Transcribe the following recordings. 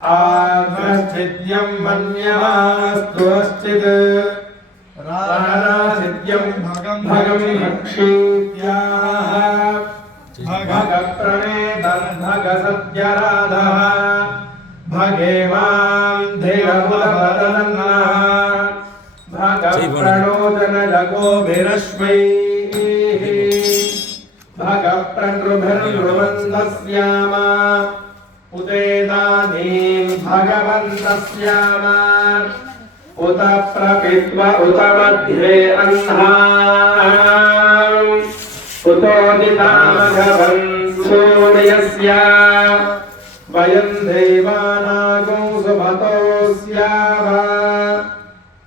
आग्रश्चिद्यं मन्यमास्तुश्चित् राधासिद्यं भगं भगं भक्षीत्याः भगप्रणेतर्भगसद्यराधः भगेवान् धिरमुदपदन्नः भगप्रणोदनजगोभिरश्वैः भगप्रनृभिर्नृवन्दस्याम उतेदानीं भगवन्तस्याम उत प्रपित्व उत मध्ये अह्नाम् उतोदितामघवन् सूर्यस्य वयं देवानागो सुमतोऽस्याव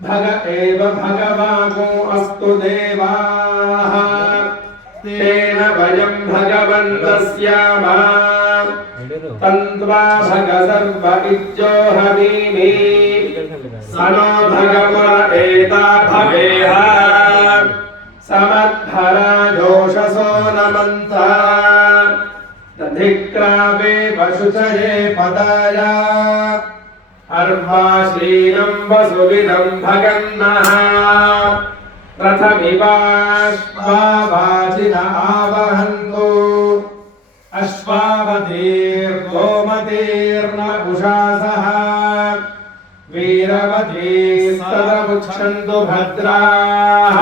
भग एव भगवागो अस्तु देवाः। तेन वयं भगवन्तस्याम तन्त्वा भग सर्व इज्जोहमीमि स नो भगवत एता भवेह समद्धराजोषसो नमन्ता। दधिक्रामे पशुचये पदाय। अर्वाशीनं वसुविदं भगन्नः। रथमिवाश्वावाचिन आवहन्तु। अश्वावतीर्गोमतीर्न उषासः वीरवतीस्तदमुच्छन्तु भद्राः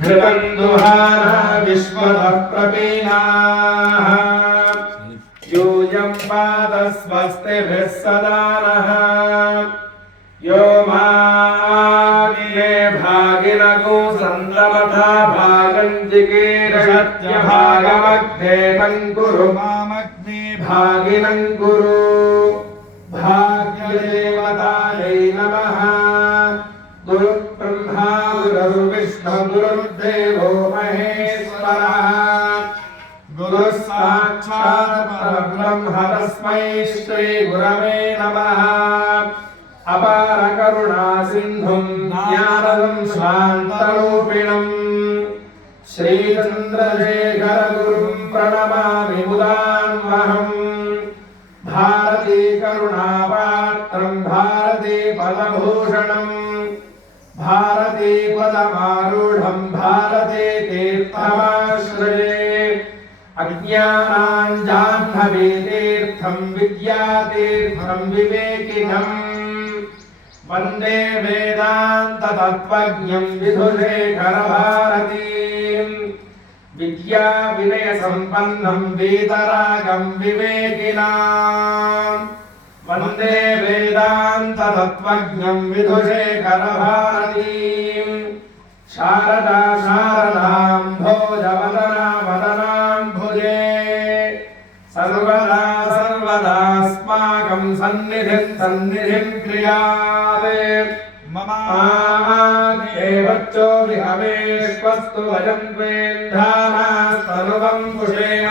घृतन्दुहारा विश्वतः प्रवीणाः यूयं पादस्वस्तिभिः सदा नः भागिनगो सन्दमथा भागञ्जिकीरशत्यभागमग्धेनं कुरु मामग्ने भागिनं कुरु भाग्यदेवतायै नमः। गुरुब्रह्मा गुरुर्विष्णु गुरुर्देवो महेश्वरः। गुरुः साक्षात् परब्रह्म तस्मै श्रीगुरवे नमः। अपारकरुणा सिन्धुं ज्ञानदं शान्तरूपिणम् श्रीचन्द्रशेखरगुरुं प्रणमामि मुदान्वहम्। भारती करुणापात्रं भारती पदभूषणम्। भारती पदमारूढं भारती तीर्थमाश्रये। अज्ञानाञ्जाह्नवीतीर्थं विद्यातीर्थं विवेकिनम्। वन्दे वेदान्ततत्त्वज्ञं विधुशेखरभारतीम् विद्याविनयसम्पन्नं वीतरागं विवेकिनाम् वन्दे वेदान्ततत्त्वज्ञं विधुशेखरभारतीम् शारदा शारदां सन्निधिं सन्निधिं क्रियात् मम एवच्चो विहवेश्वस्तु वयं त्वेन्धानास्तनुवं पुषेम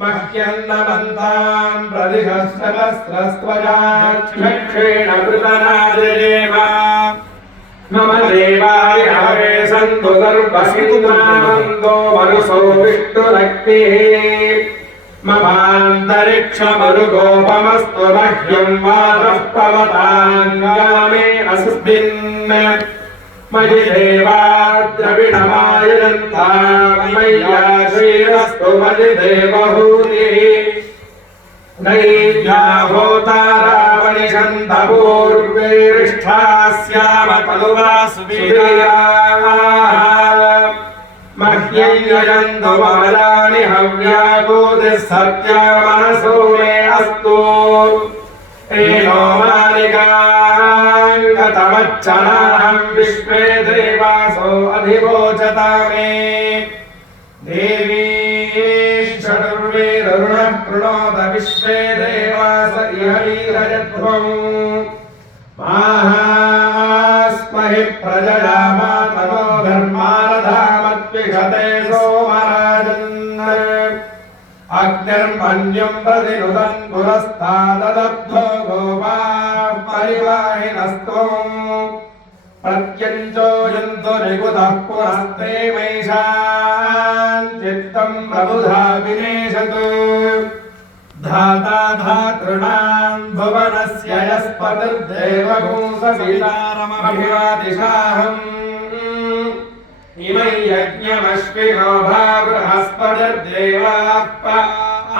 मह्यन्नमन्तां प्रतिहस्तवस्त्रस्त्वजाक्षेण कृतनाजयेम मम देवाय हवे सन्तु सर्वसिन्दानन्दो मनुसो विष्णुरक्तिः ममान्तरिक्षमरुगोपमस्तु मह्यं वातः पवताङ्गामे अस्मिन् मयि देवा द्रविणमायन्ता मय्या श्रीरस्तु मयि देवहूतिः नैव्या होतारावनिषन्तपूर्वेरिष्ठास्याम तनुवासुवीराः मह्यं यजन्तु ममलानि हव्यागोदिः सत्यामनसो मे अस्तु। एनो मालिकाङ्गतमच्चनाहं विश्वे देवासो अधिवोचता मे। देवी षडुर्वेदरुणः कृणोद विश्वे देवास इह वीरजध्वम् माहास्महि प्रजया मातरो धर्मारधामत्विषते सोमराजन् अग्निर्मन्यं प्रतिनुदन् पुरस्ताददब्धो गोपाः परिवाहिनस्त्वम् प्रत्यञ्चो यन्तु निकुतः पुरस्ते मैषान् चित्तं प्रबुधा विनेशतु धाता धातॄणाम् भुवनस्य यस्पतिर्देवगुंसवितारमभिवादिशाहम् इमै यज्ञमश्विनो भा बृहस्पतिर्देवाः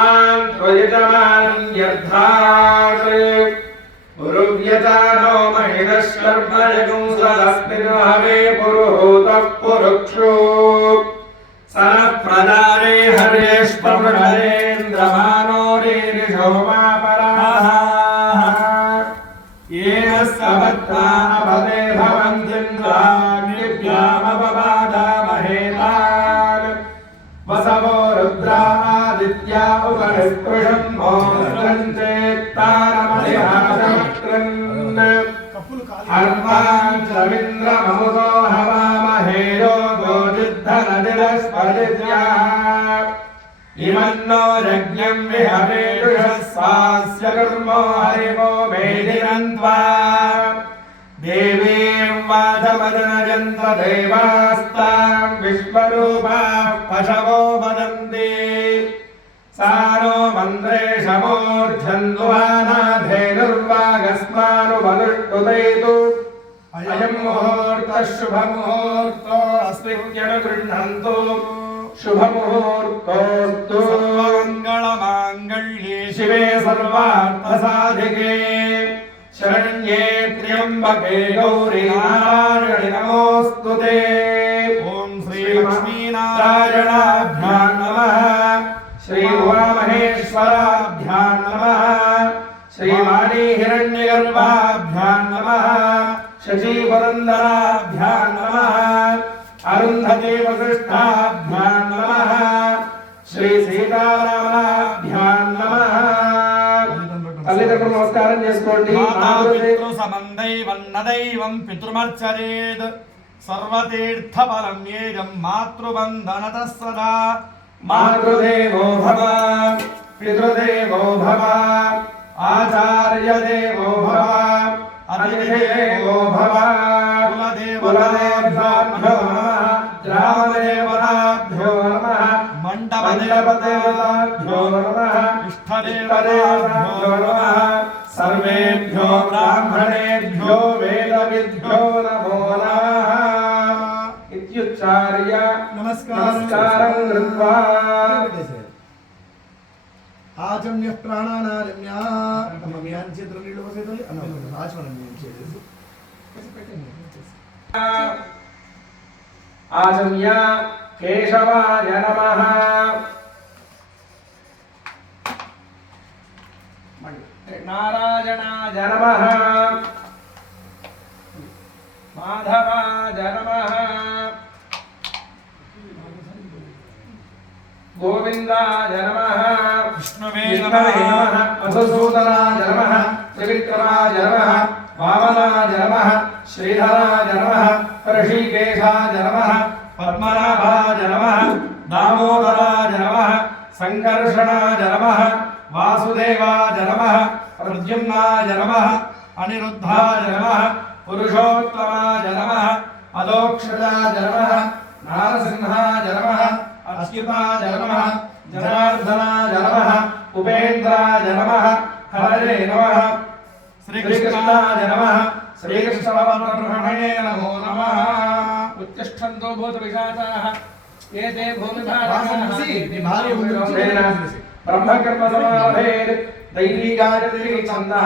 आन् त्वयजमानम् यर्थात् पुरुव्यजानो महिषशर्मयगुंसदस्मिन् हवे पुरुहूतः पुरुक्षु। सनः प्रदारे हर्येष्वमृणरेन्द्रमानो रीरिषोमापराः येन सवत्तानपदे హర్వాంద్రమహుతో హవామహేయో గోజిద్ధనదిరస్పదిజ్యా ఇమన్నో యజ్ఞం విహరేష స్వాస్య కర్మో హరిమో మేదిరంత్వా దేవీం వాదమదనయంత్ర పశవ मन्त्रेशमूर्ध्वन्द्वानाधेनुर्वागस्मानुपदुष्टुतैतु अयम् मुहूर्तः शुभमुहूर्तो अस्मित्यनुगृह्णन्तु शुभमुहूर्तोऽस्तु सर्वमङ्गलमाङ्गल्ये शिवे सर्वार्थसाधिके शरण्ये त्र्यम्बके गौरी नारायणि नमोऽस्तु ते ॐ श्रीलक्ष्मीनारायणाभ्यां శ్రీమాణీ హిరణ్యగర్భాభ్యాం నమ శశీవరందరాభ్యాం నమ అరుంధతే వసిష్ఠాభ్యాం నమ శ్రీ సీతారామనాభ్యాం నమ తల్లిదండ్రులు నమస్కారం చేసుకోండి సమందైవం నదైవం పితృమర్చరేద్ సర్వతీర్థఫలం ఏజం మాతృబంధనత సదా। మాతృదేవో భవ పితృదేవో భవ। आचार्य देवो भव अतिदेवो भव कुलदेवताभ्यो नमः ग्रामदेवताभ्यो नमः मण्डपदेवताभ्यो नमः इष्टदेवताभ्यो नमः सर्वेभ्यो ब्राह्मणेभ्यो वेदविद्भ्यो नमो नमः। इत्युच्चार्य नमस्कारं। कृत्वा ఆచమ్య ప్రాణానారమ్య అమ్మ మీ ఆయన చేతులు నీళ్ళు పోసేది అన్న ఆచమనం మీ చేసేసి ఆచమ్య కేశవాయ నమః. నారాయణాయ నమః. మాధవాయ నమః. గోవిందాయ నమః. विष्णवे नमः मधुसूदनाय नमः त्रिविक्रमाय नमः वामनाय नमः श्रीधराय नमः ऋषिकेशाय नमः पद्मनाभाय नमः दामोदराय नमः सङ्कर्षणाय नमः वासुदेवाय नमः प्रद्युम्नाय नमः अनिरुद्धाय नमः पुरुषोत्तमाय नमः अदोक्षदाय नमः नारसिंहाय नमः జనార్దనాయ నమ ఉపేంద్రాయ నమ హరే నమ శ్రీకృష్ణాయ నమ శ్రీకృష్ణబ్రహ్మణే నమో నమ ఉత్తిష్టంతో భూత విఘాతాః ఏ తే బ్రహ్మకర్మ సమాభేర్ దైవీ గాయత్రీ ఛందః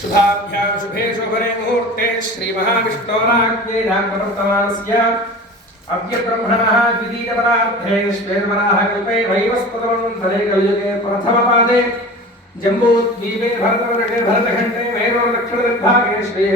शुभाभ्यां शुभे शोभने मुहूर्ते श्रीमहाविष्णोराज्ञे जागवर्तमानस्य अव्यब्रह्मणः द्वितीयपरार्थे श्वेतपराः कल्पे वैवस्पतमन्धरे कलियुगे प्रथमपादे जम्बूद्वीपे भरतवर्णे, भरतखण्डे वैरोदक्षिणभागे श्रीः